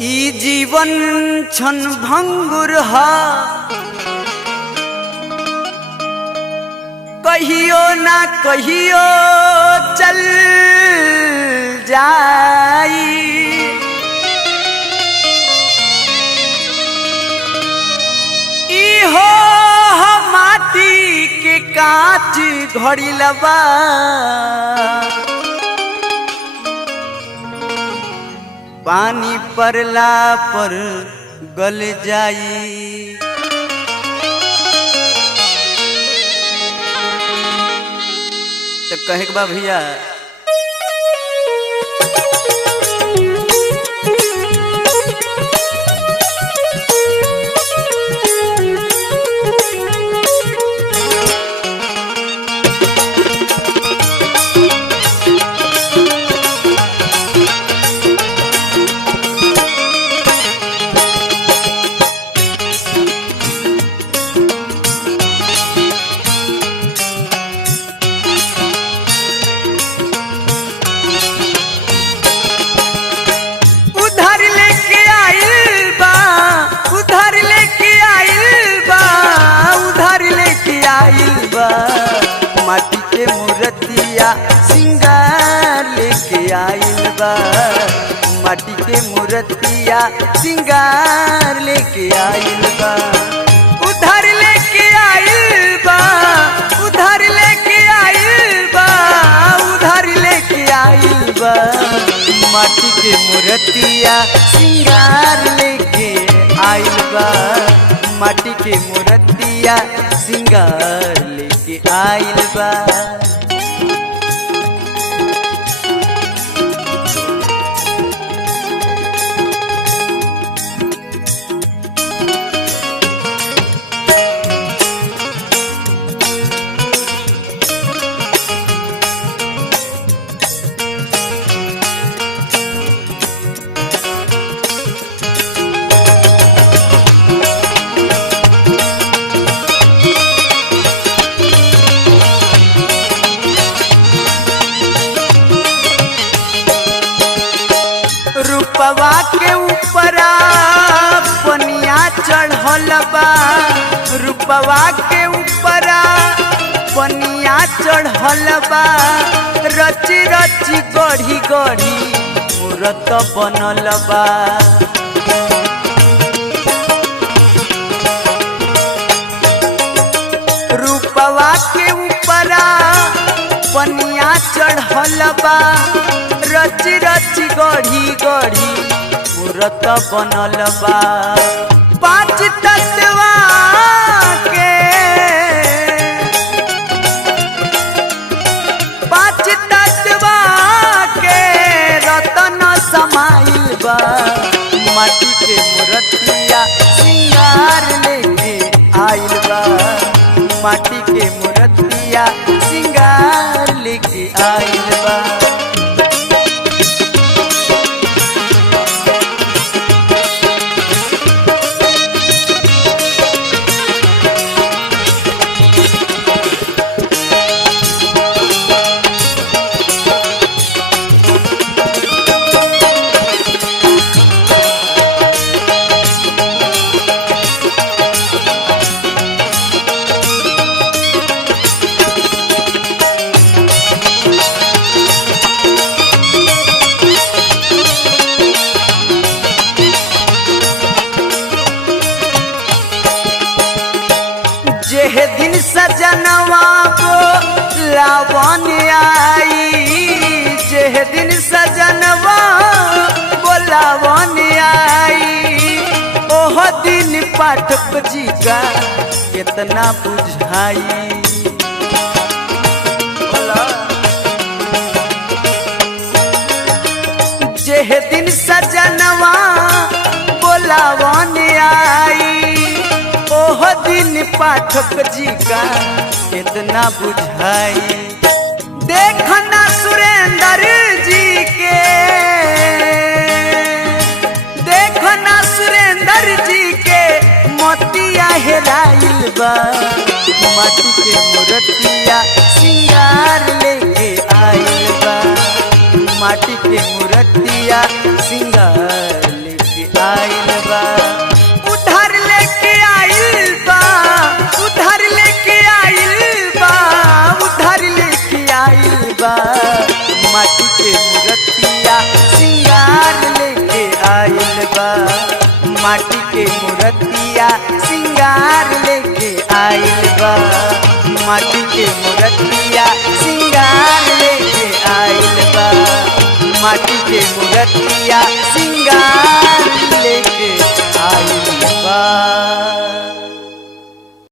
ई जीवन क्षण भंगुर हा कहियो ना कहियो चल जाई। इहो माटी के कांच घड़ी लबा पानी परला पर गल जाई। तो कहे के बा भैया माटी के मूर्तिया सिंगार लेके आइल बा। माटी के मूर्तिया सिंगार लेके आइल बा। उधर लेके आइल बा, उधर लेके आइल बा, उधर लेके आइल बा। माटी के मूर्तिया सिंगार लेके आइल बा। माटी के मूर्तिया सिंगार लेके आइल बा। रूपवा के ऊपरा पनिया चढ़ल बा। रूपवा के ऊपरा पनिया चढ़ल बा। रची रची गढ़ी गढ़ी मूरत बनल बा। रूपवा के ऊपरा पनिया चढ़ल बा। रची रची गढ़ी गढ़ी मूरत बनल बा। पांच तत्वा के पांच तत्वा के रतन समाइल बा। माटी के मूर्तिया सिंगार लेके आइल बा। माटी के मूर्तिया सिंगार लेके आइल बा। जेह दिन सजनवा को लावन आई। जेह दिन सजनवा बोलावन आई। ओह दिन पाठक जी का कितना बुझाई। जेह दिन सजनवा बोलावन आई। ओह दिन पाठक जी का कितना बुझाई। देखना सुरेंद्र जी के, देखना सुरेंद्र जी के मोतिया हेराइल बा। माटी के मूर्तिया सिंगार लेके आइल बा। माटी के मूर्तिया सिंगार लेके माटी के मूर्तिया सिंगार लेके आइल बा। माटी के मूर्तिया सिंगार लेके आइल बा। माटी के मूर्तिया सिंगार लेके आइल बा।